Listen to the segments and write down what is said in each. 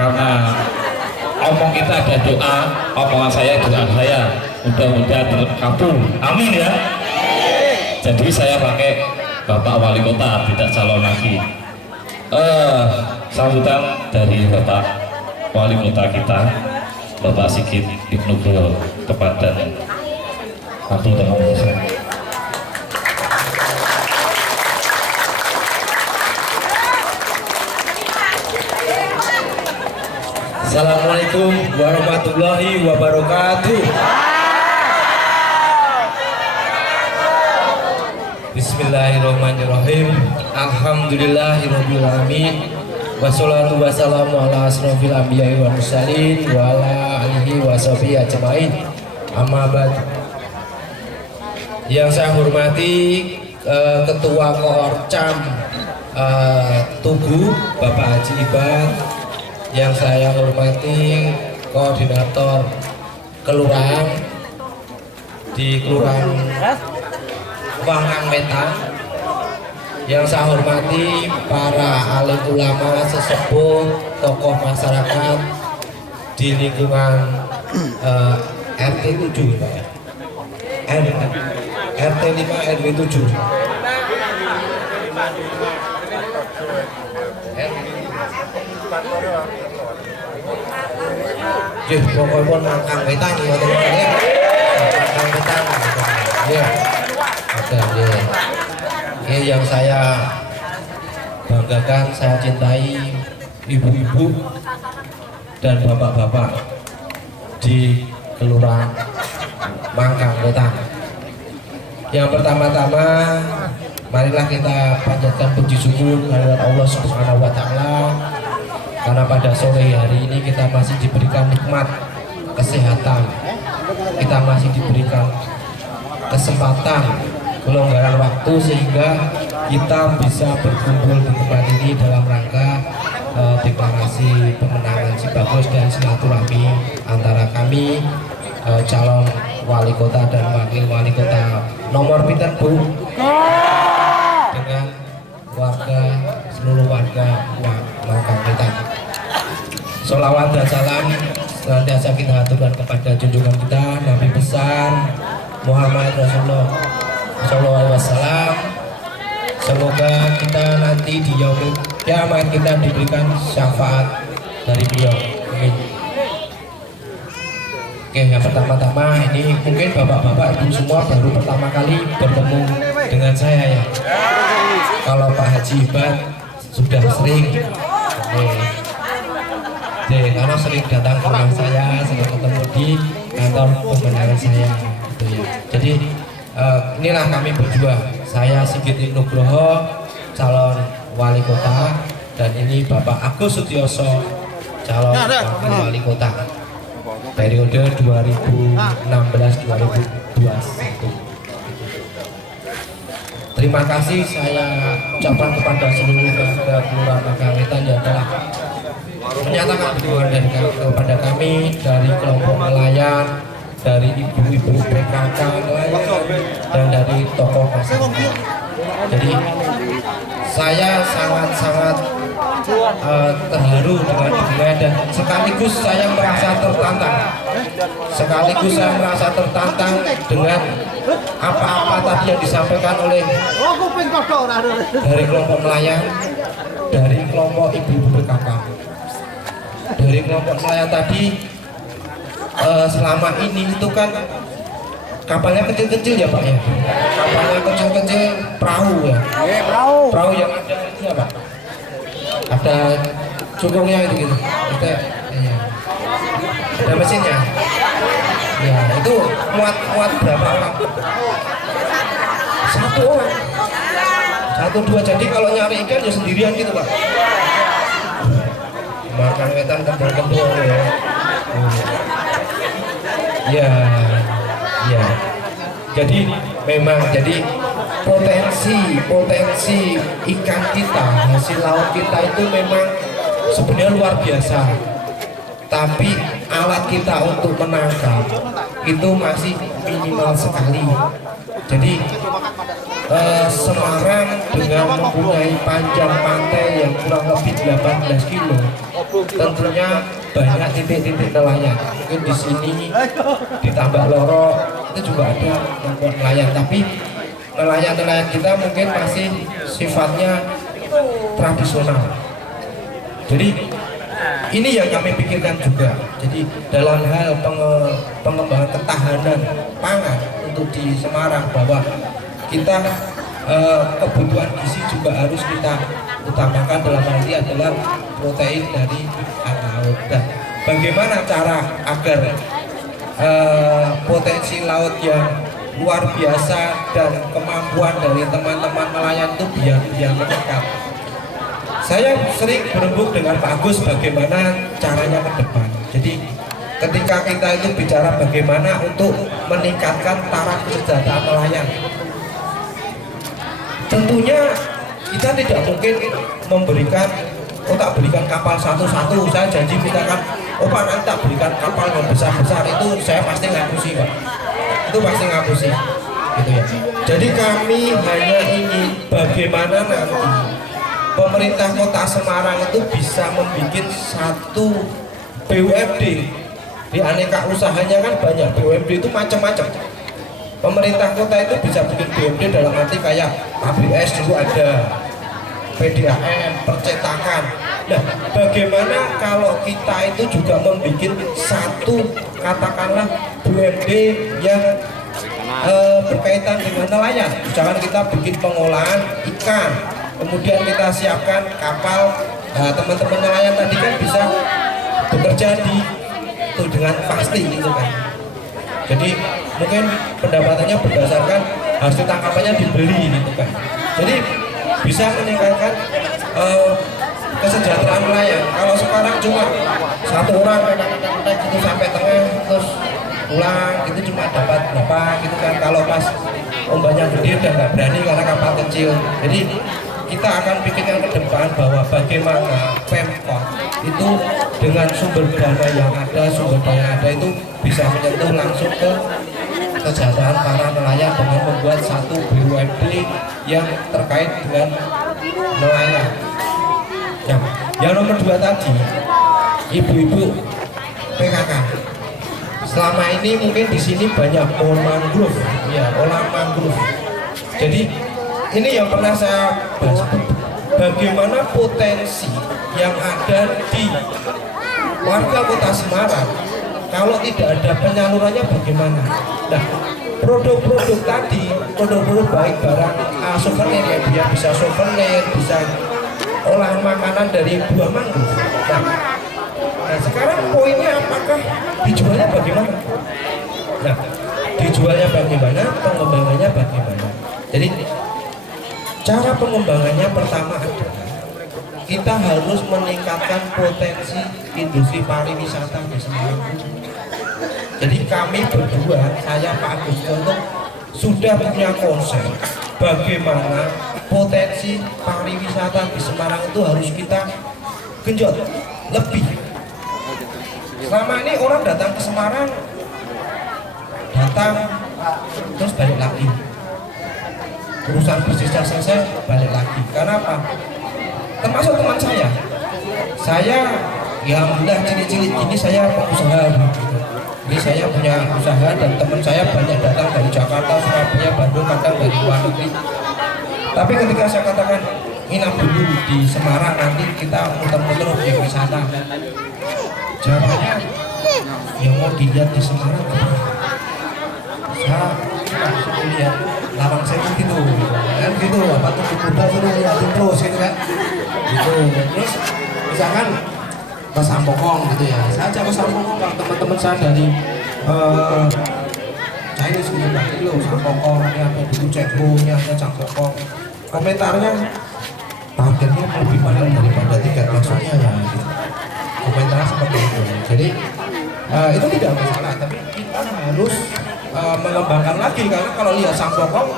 karena omong kita ada doa, omongan saya doa saya, mudah-mudahan terkabul, amin ya. Jadi saya pakai Bapak Wali Kota, tidak calon lagi. Sambutan dari Bapak Wali Kota kita, Bapak Sigit Ibnu Nugroho kepada Abdul Rahman. Assalamualaikum warahmatullahi wabarakatuh. Bismillahirrahmanirrahim. Alhamdulillahirabbil alamin. Wassalatu wassalamu ala asrofil anbiya'i wal mursalin wa ala alihi wa sahbihi ajmain. Amma ba'd. Yang saya hormati Ketua Koorcam Tugu Bapak Haji Ibad, yang saya hormati Koordinator Kelurahan di Kelurahan Wangkang Wetan, yang saya hormati para alim ulama, sesepuh, tokoh masyarakat di lingkungan RT 7 Pak ya? RT 5 RW 7. Pokoknya pun Wangkang Wetan ya teman-teman ya. Wangkang Wetan ya. Oke, yang saya banggakan, saya cintai ibu-ibu dan bapak-bapak di Kelurahan Wangkang Wetan. Yang pertama-tama, marilah kita panjatkan puji syukur kehadirat Allah Subhanahu wa Ta'ala, karena pada sore hari ini kita masih diberikan nikmat kesehatan, kita masih diberikan kesempatan, kelonggaran waktu, sehingga kita bisa berkumpul di tempat ini dalam rangka deklarasi pemenangan si bagus dan silaturahmi antara kami calon wali kota dan wakil wali kota nomor pinten Bu dengan seluruh warga Wangkang Wetan. Sholawat dan salam senantiasa kita aturkan kepada junjungan kita Nabi besar Muhammad Rasulullah Sallallahu Alaihi Wasallam. Semoga kita nanti di yaumul kiamat kita diberikan syafaat dari beliau. Amin. Oke, yang pertama-tama ini mungkin bapak-bapak ibu semua baru pertama kali bertemu dengan saya ya. Kalau Pak Haji Ibad sudah sering, karena sering datang ke rumah saya, sering ketemu di kantor pembenaran saya, gitu ya. Jadi inilah kami berdua, saya Sigit Ibnu Nugroho, calon wali kota, dan ini Bapak Agus Sutioso, calon wakil wali kota periode 2016-2021. Terima kasih saya ucapkan kepada seluruh warga Kelurahan Wangkang Wetan yang telah menyatakan dukungan kepada kami, dari kelompok nelayan, dari ibu-ibu PKK nelayan, dan dari tokoh masyarakat. Jadi saya sangat-sangat terharu dengan dukungan, dan sekaligus saya merasa tertantang dengan apa-apa tadi yang disampaikan oleh dari kelompok nelayan, dari kelompok ibu-ibu PKK. Dari kelompok nelayan tadi, selama ini itu kan kapalnya kecil-kecil ya Pak ya, kapalnya kecil-kecil, perahu ya, perahu yang ada itu apa? Ada cukungnya gitu, kita, ya. Ada mesinnya, ya itu muat berapa orang? Satu orang, 1-2. Jadi kalau nyari ikan ya sendirian gitu Pak. Wangkang Wetan kembang-kembang ya. Ya. Jadi memang potensi ikan kita, hasil laut kita itu memang sebenarnya luar biasa. Tapi alat kita untuk menangkap itu masih minimal sekali. Jadi Semarang dengan mempunyai panjang pantai yang kurang lebih 18 kilo, tentunya banyak titik-titik nelayan. Mungkin di sini di Tambak Loro itu juga ada membuat nelayan, tapi nelayan-nelayan kita mungkin masih sifatnya tradisional. Jadi ini yang kami pikirkan juga. Jadi dalam hal pengembangan ketahanan pangan untuk di Semarang, bahwa kita kebutuhan gizi juga harus kita utamakan. Dalam hal ini adalah protein dari ikan laut. Dan bagaimana cara agar potensi laut yang luar biasa dan kemampuan dari teman-teman nelayan itu biar meningkat. Saya sering berembuk dengan Pak Agus bagaimana caranya ke depan. Jadi ketika kita itu bicara bagaimana untuk meningkatkan taraf kesejahteraan nelayan, tentunya kita tidak mungkin memberikan, tak berikan kapal satu-satu. Saya janji misalkan, Pak nanti tak berikan kapal yang besar-besar, itu saya pasti ngapusi Pak. Itu pasti ngapusi gitu ya. Jadi kami hanya ingin bagaimana nanti pemerintah kota Semarang itu bisa membuat satu BUMD. Di aneka usahanya kan banyak, BUMD itu macam-macam. Pemerintah kota itu bisa bikin BUMD dalam arti kayak ABS dulu ada, PDAM, percetakan. Nah, bagaimana kalau kita itu juga membuat satu katakanlah BUMD yang berkaitan dengan nelayan. Misalkan kita bikin pengolahan ikan, kemudian kita siapkan kapal. Nah, teman-teman nelayan tadi kan bisa bekerja itu dengan pasti gitu kan. Jadi mungkin pendapatannya berdasarkan hasil tangkapannya dibeli gitu kan. Jadi bisa meningkatkan kesejahteraan nelayan. Kalau sekarang cuma satu orang kadang-kadang gitu sampai tengah terus pulang itu cuma dapat berapa gitu kan. Kalau pas ombaknya gede udah nggak berani karena kapal kecil. Jadi kita akan pikirkan ke depan bahwa bagaimana Pemkot itu dengan sumber dana yang ada, itu bisa menyentuh langsung ke kesejahteraan para nelayan dengan membuat satu BUMD yang terkait dengan nelayan. Yang nomor 2 tadi, ibu-ibu PKK. Selama ini mungkin di sini banyak pohon mangrove, ya, olah mangrove. Jadi ini yang pernah saya bahas, bagaimana potensi yang ada di warga kota Semarang kalau tidak ada penyalurannya bagaimana. Nah, produk-produk tadi, produk-produk baik barang souvenir ya, dia bisa souvenir, bisa olahan makanan dari buah mangrove. Nah, sekarang poinnya apakah dijualnya bagaimana? Nah, dijualnya bagaimana, pengembangannya bagaimana. Jadi cara pengembangannya pertama adalah kita harus meningkatkan potensi industri pariwisata di Semarang. Jadi kami berdua, saya Pak Agus Gonto, sudah punya konsep bagaimana potensi pariwisata di Semarang itu harus kita genjot lebih. Selama ini orang datang ke Semarang, datang terus balik lagi. Urusan bisnisnya selesai, balik lagi. Karena apa? Termasuk teman saya ya alhamdulillah cilik-cilik ini saya pengusaha. Ini saya punya usaha dan teman saya banyak datang dari Jakarta, Surabaya, Bandung, kadang dari luar negeri. Tapi ketika saya katakan nginap dulu di Semarang, nanti kita muter-muter objek wisata, jawabannya yang mau dilihat di Semarang saya lihat lawang saya gitu kan, gitu apa tuh kuda suruh liatin terus gitu kan, gitu. Terus misalkan ke Sampokong gitu ya, saya ajak ke Sampokong, kalau teman-teman saya dari Chinese gitu kan, lo Sampokong ini ada dulu cekbonya, ada Sampokong, komentarnya targetnya lebih mahal daripada tiket masuknya ya gitu. Komentarnya seperti itu. Jadi itu tidak masalah, tapi kita harus mengembangkan lagi, karena kalau lihat Sampokong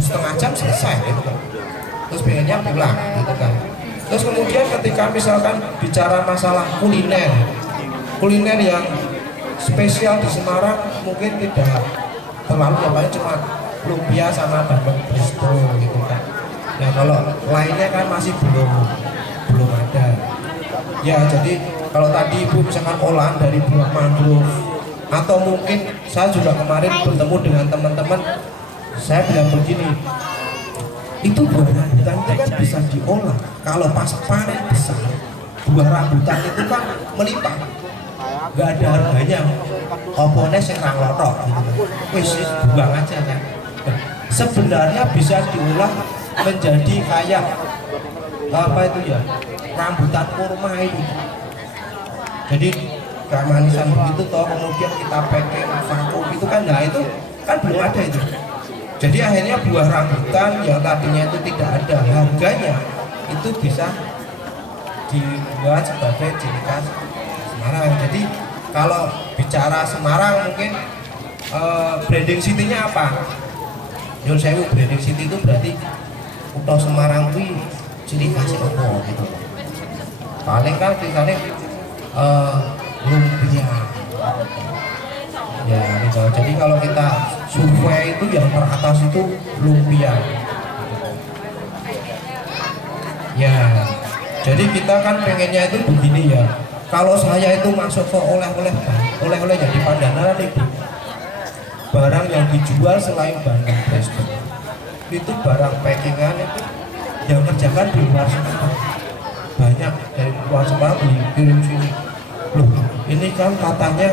setengah jam selesai gitu kan, terus pengennya pulang gitu kan. Terus kemudian ketika misalkan bicara masalah kuliner yang spesial di Semarang mungkin tidak terlalu, namanya cuma lumpia sama bandeng presto gitu kan. Ya kalau lainnya kan masih belum ada. Ya jadi kalau tadi ibu misalkan olahan dari buah mangrove, atau mungkin saya juga kemarin bertemu dengan teman-teman, saya bilang begini, itu buah rambutan itu kan bisa diolah. Kalau pas panen besar, buah rambutan itu kan melimpah, nggak ada harganya. Opone sing nang lotok gitu. Wis buang aja kan. Nah, sebenarnya bisa diolah menjadi kayak apa itu ya, rambutan kurma itu. Jadi kayak manisan begitu toh, kemudian kita packing vakum itu kan, nah itu kan belum ada itu. Jadi akhirnya buah rambutan yang tadinya itu tidak ada harganya itu bisa dibuat sebagai ciri khas Semarang. Jadi kalau bicara Semarang mungkin branding city-nya apa? Nyun sewu, branding city itu berarti kota Semarang itu ciri khas apa gitu. Paling kan misalnya lumpia. Ya gitu. Jadi kalau kita survei itu yang teratas itu lumpia. Ya. Jadi kita kan pengennya itu begini ya. Kalau saya itu masuk ke oleh-oleh jadi Pandangan itu barang yang dijual selain bandeng presto itu barang packingan itu yang kerjakan di luar Semarang, banyak dari luar Semarang dikirim sini. Loh ini kan katanya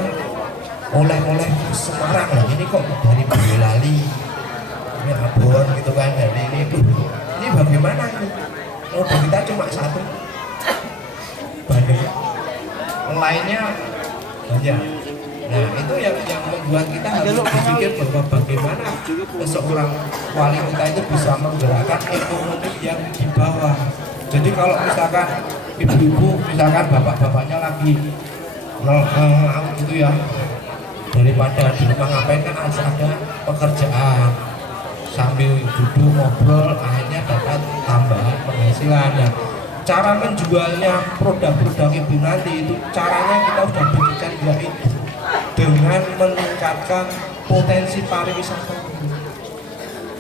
oleh-oleh Semarang lah, ini kok dari Boyolali, ini Abon gitu kan, dari ini bagaimana ini? Oh kita cuma satu bandeng, lainnya banyak. Nah itu yang membuat kita harus berpikir bahwa bagaimana seorang wali kota itu bisa menggerakkan ekonomi yang di bawah. Jadi kalau misalkan ibu-ibu, misalkan bapak-bapaknya lagi gitu ya, daripada di rumah ngapain kan harus ada pekerjaan sambil duduk ngobrol, akhirnya dapat tambahan penghasilan. Nah, cara menjualnya produk-produk ibu nanti itu caranya kita sudah pikirkan juga itu dengan meningkatkan potensi pariwisata.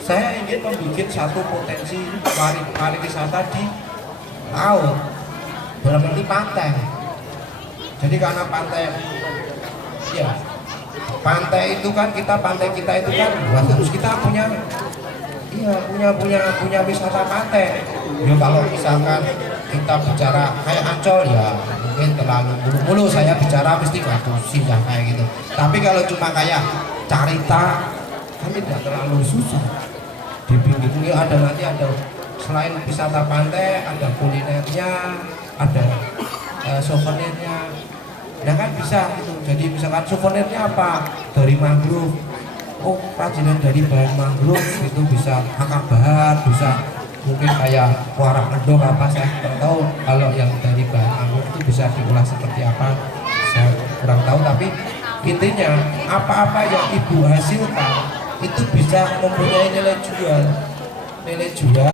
Saya ingin membuat satu potensi pariwisata di laut dalam arti pantai. Jadi karena pantai, ya pantai itu kan pantai kita itu kan harus kita punya, iya punya wisata pantai. Ya kalau misalkan kita bicara kayak Ancol ya mungkin terlalu mulu saya bicara mesti ngakusi ya kayak gitu. Tapi kalau cuma kayak Carita kan tidak terlalu susah. Di pinggir ada nanti ada selain wisata pantai ada kulinernya, ada souvenirnya. Nah kan bisa gitu. Jadi misalkan souvenirnya apa? Dari mangrove. Oh kerajinan dari bahan mangrove itu bisa akar bahan, bisa mungkin kayak warak mendong apa, saya kurang tahu. Kalau yang dari bahan mangrove itu bisa diolah seperti apa saya kurang tahu. Tapi intinya apa-apa yang ibu hasilkan itu bisa mempunyai nilai jual.